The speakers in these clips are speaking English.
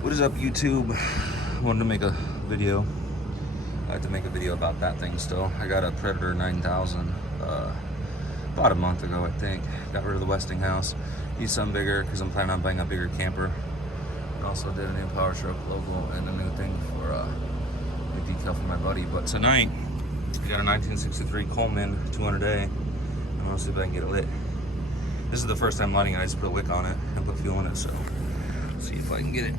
What is up, YouTube? Wanted to make a video. I have to make a video about that thing still. I got a Predator 9000 about a month ago, I think. Got rid of the Westinghouse. Need something bigger because I'm planning on buying a bigger camper. And also did a new Power Stroke logo and a new thing for a decal for my buddy. But tonight, I got a 1963 Coleman 200A. I'm gonna see if I can get it lit. This is the first time lighting it. I just put a wick on it and put fuel in it, so see if I can get it.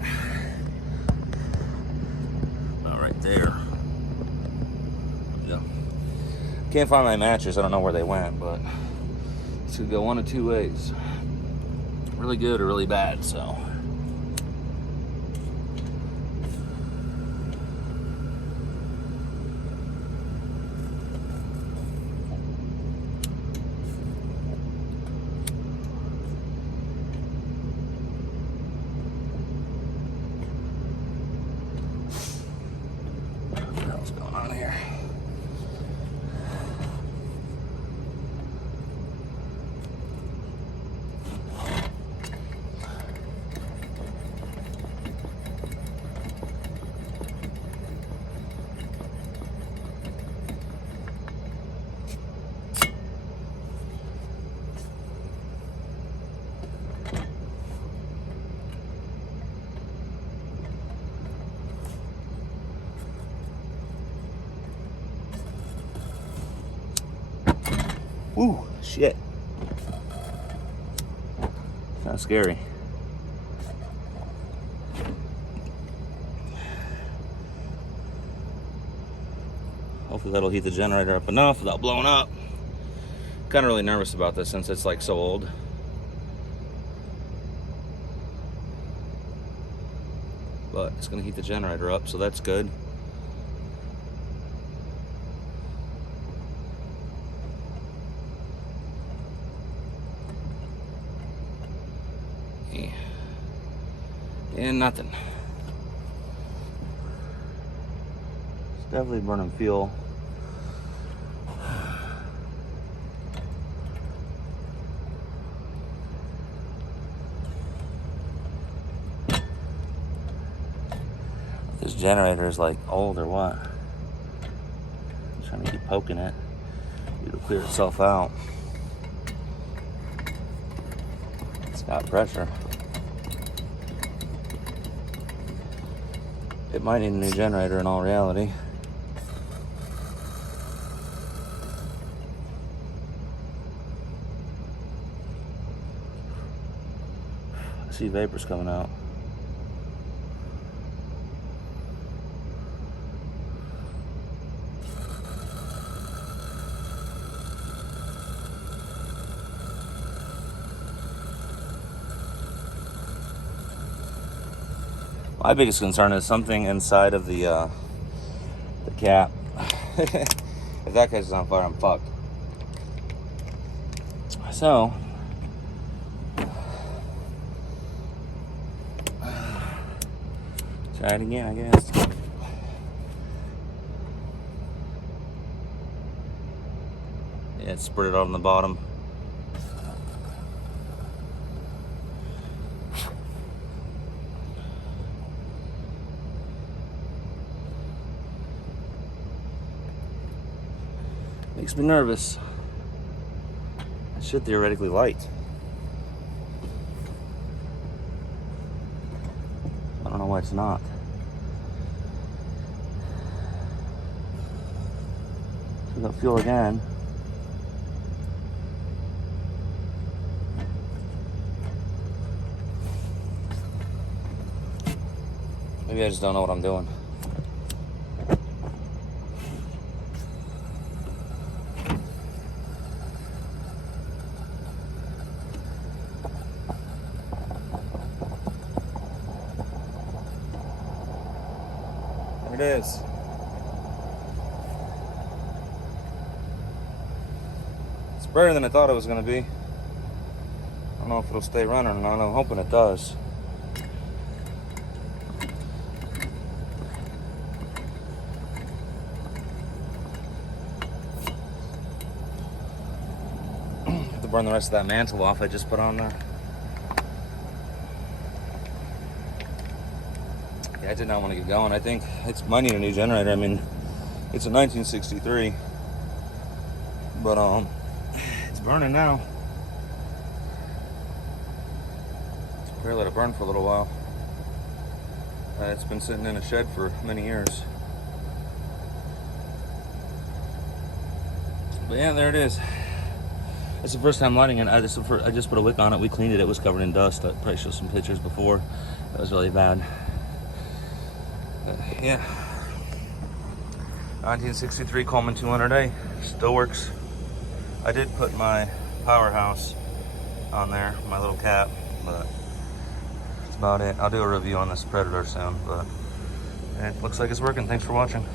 About right there. Yeah. Can't find my matches. I don't know where they went, but it's gonna go one of two ways. Really good or really bad, so. What the hell's going on here? Ooh, shit. Kind of scary. Hopefully that'll heat the generator up enough without blowing up. Kind of really nervous about this since it's like so old. But it's gonna heat the generator up, so that's good. And nothing. It's definitely burning fuel. This generator is like old or what? I'm trying to keep poking it. It'll clear itself out. It's got pressure. It might need a new generator in all reality. I see vapors coming out. My biggest concern is something inside of the cap. If that catches on fire, I'm fucked. So, try it again, I guess. Yeah, it spurted out on the bottom. Makes me nervous. It should theoretically light. I don't know why it's not. So got fuel again. Maybe I just don't know what I'm doing. It is. It's better than I thought it was going to be. I don't know if it'll stay running or not. I'm hoping it does. Have to burn the rest of that mantle off I just put on there. Yeah, I did not want to get going. I think it's might need a new generator. I mean, it's a 1963, but it's burning now. Better let it burn for a little while. It's been sitting in a shed for many years. But yeah, there it is. It's the first time lighting it. I just put a wick on it. We cleaned it. It was covered in dust. I probably showed some pictures before. That was really bad. But yeah. 1963 Coleman 200A. Still works. I did put my powerhouse on there, my little cap, but that's about it. I'll do a review on this Predator soon, but it looks like it's working. Thanks for watching.